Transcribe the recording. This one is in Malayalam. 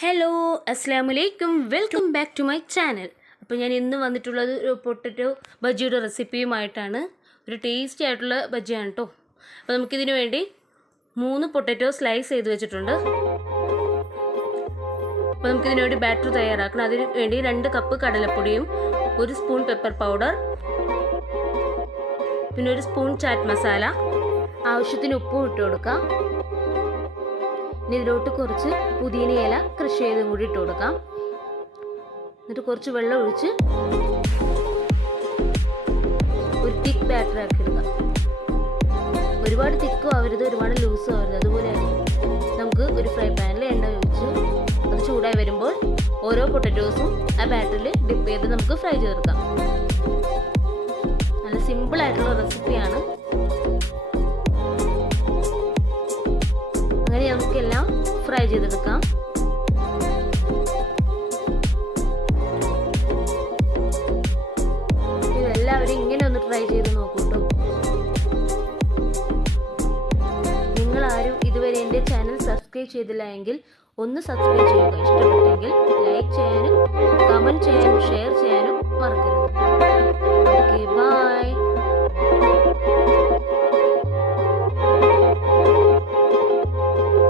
ഹലോ അസ്സലാമലൈക്കും welcome back to my channel. അപ്പോൾ ഞാൻ ഇന്ന് വന്നിട്ടുള്ളത് ഒരു പൊട്ടറ്റോ ബജിയുടെ റെസിപ്പിയുമായിട്ടാണ്. ഒരു ടേസ്റ്റി ആയിട്ടുള്ള ബജിയാണ് കേട്ടോ. അപ്പോൾ നമുക്കിതിനു വേണ്ടി 3 പൊട്ടറ്റോ സ്ലൈസ് ചെയ്ത് വെച്ചിട്ടുണ്ട്. അപ്പോൾ നമുക്കിതിനു വേണ്ടി ബാറ്റർ തയ്യാറാക്കണം. അതിന് വേണ്ടി 2 കപ്പ് കടലപ്പൊടിയും 1 സ്പൂൺ പെപ്പർ പൗഡർ, പിന്നെ 1 സ്പൂൺ ചാറ്റ് മസാല, ആവശ്യത്തിന് ഉപ്പും ഇട്ട് കൊടുക്കാം. ഇനി ഇതിലോട്ട് കുറച്ച് പുതിന ഇല ക്രഷ് ചെയ്തും കൂടി ഇട്ട് കൊടുക്കാം. എന്നിട്ട് കുറച്ച് വെള്ളം ഒഴിച്ച് ഒരു തിക്ക് ബാറ്റർ ആക്കി എടുക്കാം. ഒരുപാട് തിക്കും ആവരുത്, ഒരുപാട് ലൂസും ആവരുത്. അതുപോലെ നമുക്ക് ഒരു ഫ്രൈ പാനിൽ എണ്ണ ഒഴിച്ച് അത് ചൂടായി വരുമ്പോൾ ഓരോ പൊട്ടറ്റോസും ആ ബാറ്ററിൽ ഡിപ്പ് ചെയ്ത് നമുക്ക് ഫ്രൈ ചെയ്തെടുക്കാം. നല്ല സിമ്പിൾ ആയിട്ടുള്ള റെസിപ്പിയാണ്. അങ്ങനെ നമുക്കെല്ലാം ഫ്രൈ ചെയ്തെടുക്കാം. ഇതെല്ലാവരും ഇങ്ങനെ ഒന്ന് ട്രൈ ചെയ്ത് നോക്കൂ കേട്ടോ. നിങ്ങളാരും ഇതുവരെ എൻ്റെ ചാനൽ സബ്സ്ക്രൈബ് ചെയ്തില്ല എങ്കിൽ ഒന്ന് സബ്സ്ക്രൈബ് ചെയ്യുക. ഇഷ്ടപ്പെട്ടെങ്കിൽ ലൈക്ക് ചെയ്യാനും കമൻറ്റ് ചെയ്യാനും ഷെയർ ചെയ്യാനും മറക്കരുത്.